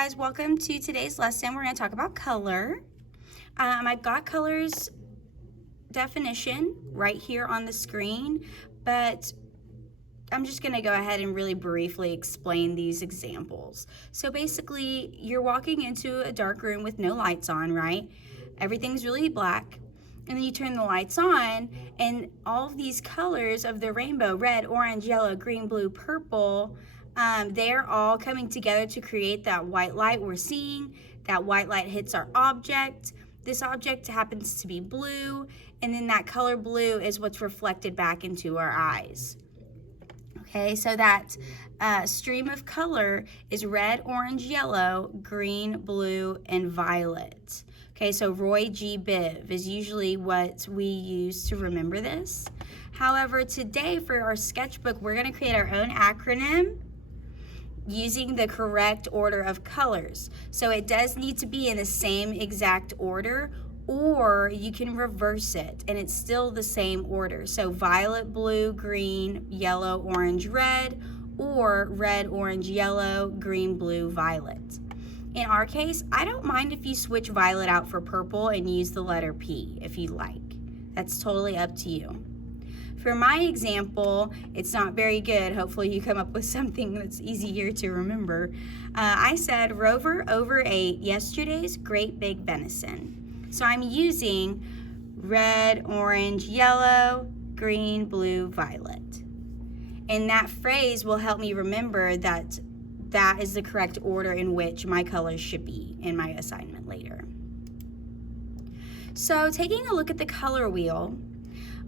guys, welcome to today's lesson. We're going to talk about color. I've got colors definition right here on the screen, but I'm just going to go ahead and really briefly explain these examples. So basically, you're walking into a dark room with no lights on, right? Everything's really black. And then you turn the lights on, and all of these colors of the rainbow, red, orange, yellow, green, blue, purple, they're all coming together to create that white light we're seeing. That white light hits our object. This object happens to be blue, and then that color blue is what's reflected back into our eyes. Okay, so that stream of color is red, orange, yellow, green, blue, and violet. Okay, so Roy G. Biv is usually what we use to remember this. However, today for our sketchbook, we're going to create our own acronym using the correct order of colors. So it does need to be in the same exact order, or you can reverse it and it's still the same order. So violet, blue, green, yellow, orange, red, or red, orange, yellow, green, blue, violet. In our case, I don't mind if you switch violet out for purple and use the letter P if you like. That's totally up to you. For my example, it's not very good. Hopefully you come up with something that's easier to remember. I said Rover overate yesterday's great big venison. So I'm using red, orange, yellow, green, blue, violet. And that phrase will help me remember that that is the correct order in which my colors should be in my assignment later. So taking a look at the color wheel,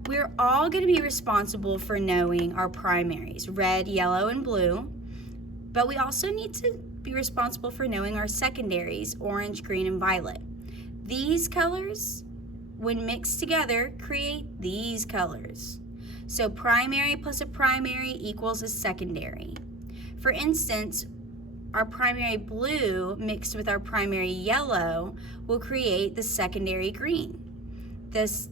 we're all going to be responsible for knowing our primaries, red, yellow, and blue, but we also need to be responsible for knowing our secondaries, orange, green, and violet. These colors, when mixed together, create these colors. So primary plus a primary equals a secondary. For instance, our primary blue mixed with our primary yellow will create the secondary green. This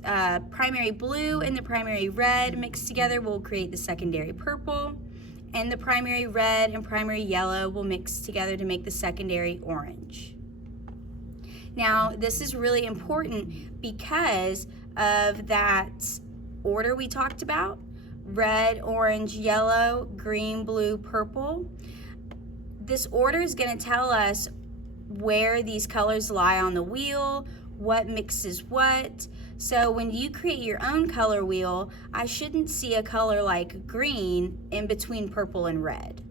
primary blue and the primary red mixed together will create the secondary purple, and the primary red and primary yellow will mix together to make the secondary orange. Now, this is really important because of that order we talked about. Red, orange, yellow, green, blue, purple. This order is going to tell us where these colors lie on the wheel, what mixes what. So when you create your own color wheel, I shouldn't see a color like green in between purple and red.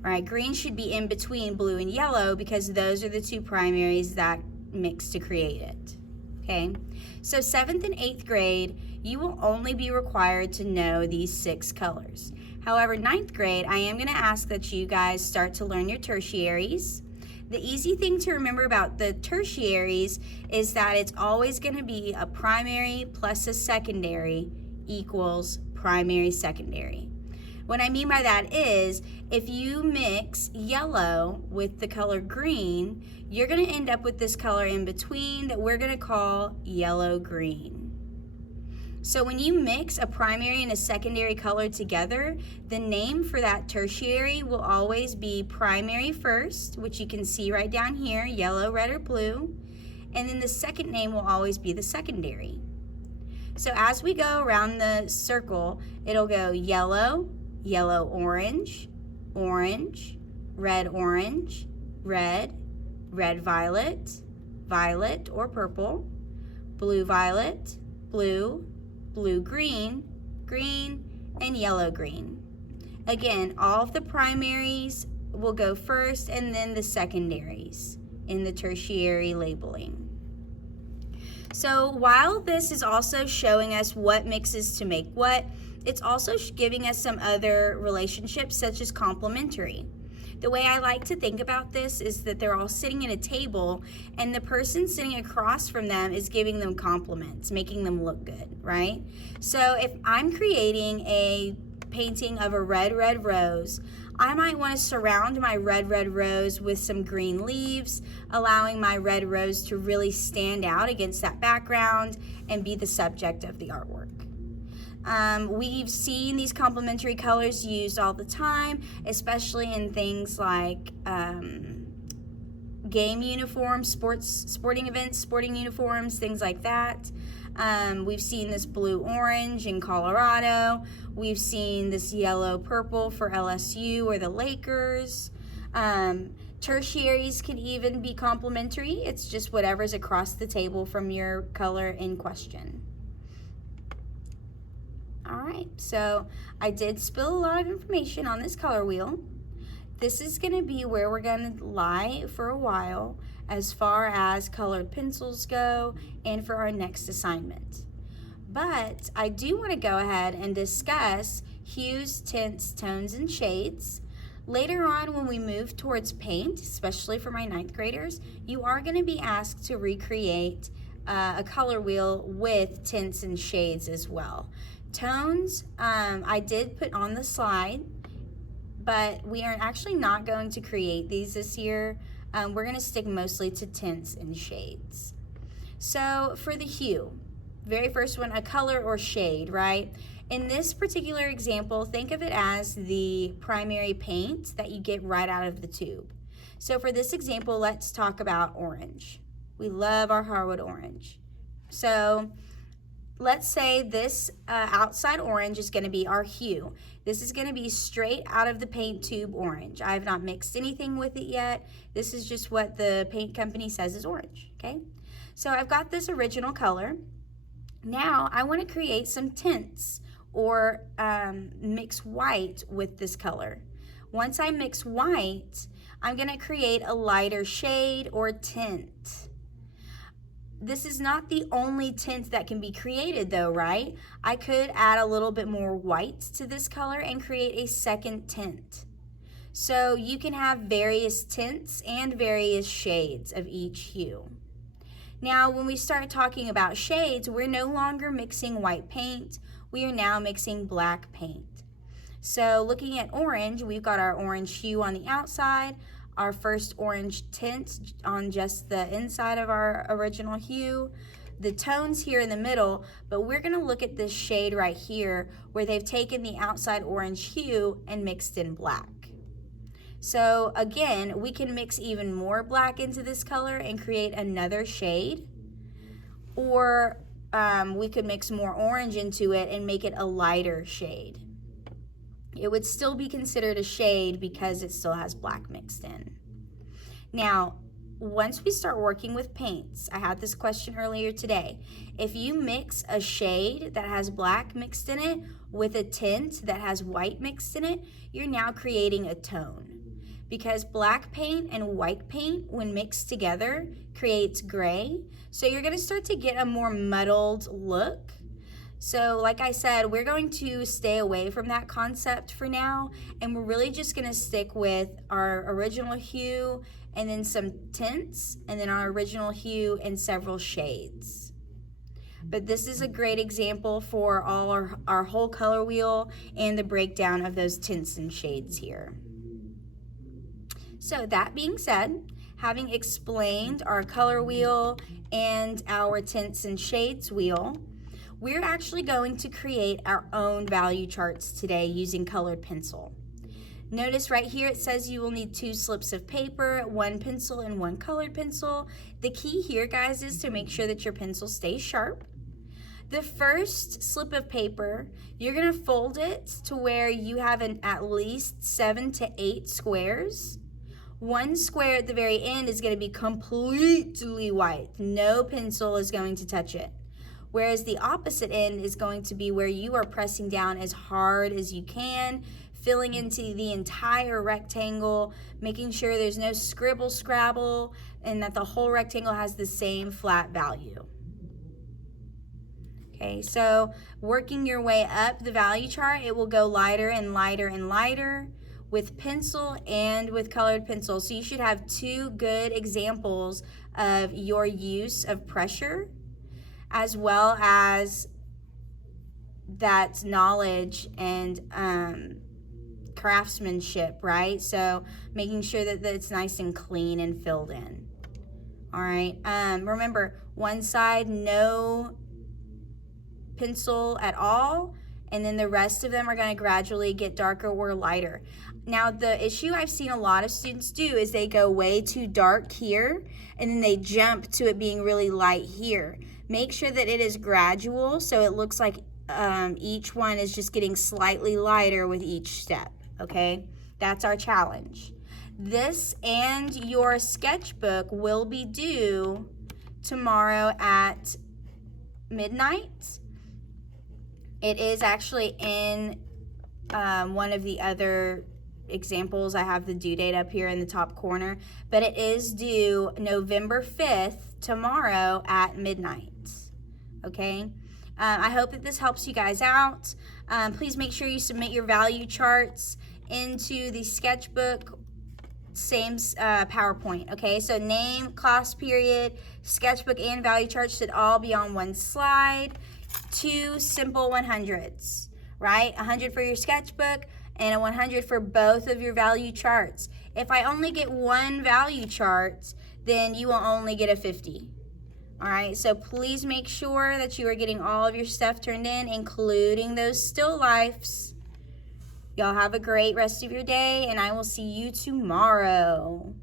Right? Green should be in between blue and yellow because those are the two primaries that mix to create it. Okay? So 7th and 8th grade, you will only be required to know these 6 colors. However, 9th grade, I am going to ask that you guys start to learn your tertiaries. The easy thing to remember about the tertiaries is that it's always going to be a primary plus a secondary equals primary secondary. What I mean by that is if you mix yellow with the color green, you're going to end up with this color in between that we're going to call yellow-green. So when you mix a primary and a secondary color together, the name for that tertiary will always be primary first, which you can see right down here, yellow, red, or blue. And then the second name will always be the secondary. So as we go around the circle, it'll go yellow, yellow, orange, orange, red, orange, red, red, violet, violet or purple, blue, violet, blue, blue, green, green, and yellow, green. Again, all of the primaries will go first and then the secondaries in the tertiary labeling. So while this is also showing us what mixes to make what, it's also giving us some other relationships such as complementary. The way I like to think about this is that they're all sitting at a table and the person sitting across from them is giving them compliments, making them look good, right? So if I'm creating a painting of a red, red rose, I might want to surround my red, red rose with some green leaves, allowing my red rose to really stand out against that background and be the subject of the artwork. We've seen these complementary colors used all the time, especially in things like game uniforms, sporting events, sporting uniforms, things like that. We've seen this blue-orange in Colorado. We've seen this yellow-purple for LSU or the Lakers. Tertiaries can even be complementary. It's just whatever's across the table from your color in question. All right, so I did spill a lot of information on this color wheel. This is going to be where we're going to lie for a while as far as colored pencils go and for our next assignment. But I do want to go ahead and discuss hues, tints, tones, and shades. Later on, when we move towards paint, especially for my 9th graders, you are going to be asked to recreate a color wheel with tints and shades as well. Tones, I did put on the slide, but we are actually not going to create these this year. We're going to stick mostly to tints and shades. So for the hue, very first one, a color or shade, right? In this particular example, think of it as the primary paint that you get right out of the tube. So for this example, let's talk about orange. We love our hardwood orange. So let's say this outside orange is going to be our hue. This is going to be straight out of the paint tube orange. I have not mixed anything with it yet. This is just what the paint company says is orange, okay? So I've got this original color. Now I want to create some tints or mix white with this color. Once I mix white, I'm going to create a lighter shade or tint. This is not the only tint that can be created though, right? I could add a little bit more white to this color and create a second tint. So you can have various tints and various shades of each hue. Now, when we start talking about shades, we're no longer mixing white paint. We are now mixing black paint. So looking at orange, we've got our orange hue on the outside, our first orange tint on just the inside of our original hue, the tones here in the middle, but we're going to look at this shade right here where they've taken the outside orange hue and mixed in black. So again, we can mix even more black into this color and create another shade, or we could mix more orange into it and make it a lighter shade. It would still be considered a shade because it still has black mixed in. Now, once we start working with paints, I had this question earlier today. If you mix a shade that has black mixed in it with a tint that has white mixed in it, you're now creating a tone. Because black paint and white paint, when mixed together, creates gray. So you're going to start to get a more muddled look. So like I said, we're going to stay away from that concept for now, and we're really just going to stick with our original hue and then some tints, and then our original hue and several shades. But this is a great example for all our whole color wheel and the breakdown of those tints and shades here. So that being said, having explained our color wheel and our tints and shades wheel, we're actually going to create our own value charts today using colored pencil. Notice right here it says you will need 2 slips of paper, 1 pencil, and 1 colored pencil. The key here, guys, is to make sure that your pencil stays sharp. The first slip of paper, you're going to fold it to where you have at least 7 to 8 squares. 1 square at the very end is going to be completely white. No pencil is going to touch it. Whereas the opposite end is going to be where you are pressing down as hard as you can, filling into the entire rectangle, making sure there's no scribble scrabble, and that the whole rectangle has the same flat value. Okay, so working your way up the value chart, it will go lighter and lighter and lighter with pencil and with colored pencil. So you should have 2 good examples of your use of pressure, as well as that knowledge and craftsmanship, right? So making sure that it's nice and clean and filled in. All right, remember, one side, no pencil at all, and then the rest of them are going to gradually get darker or lighter. Now, the issue I've seen a lot of students do is they go way too dark here, and then they jump to it being really light here. Make sure that it is gradual, so it looks like each one is just getting slightly lighter with each step, okay? That's our challenge. This and your sketchbook will be due tomorrow at midnight. It is actually in one of the other examples. I have the due date up here in the top corner, but it is due November 5th, tomorrow at midnight, okay? I hope that this helps you guys out. Please make sure you submit your value charts into the sketchbook, same PowerPoint, okay? So name, class period, sketchbook, and value charts should all be on one slide. 2 simple 100s, right? 100 for your sketchbook and a 100 for both of your value charts. If I only get one value chart, then you will only get a 50. All right, so please make sure that you are getting all of your stuff turned in, including those still lifes. Y'all have a great rest of your day, and I will see you tomorrow.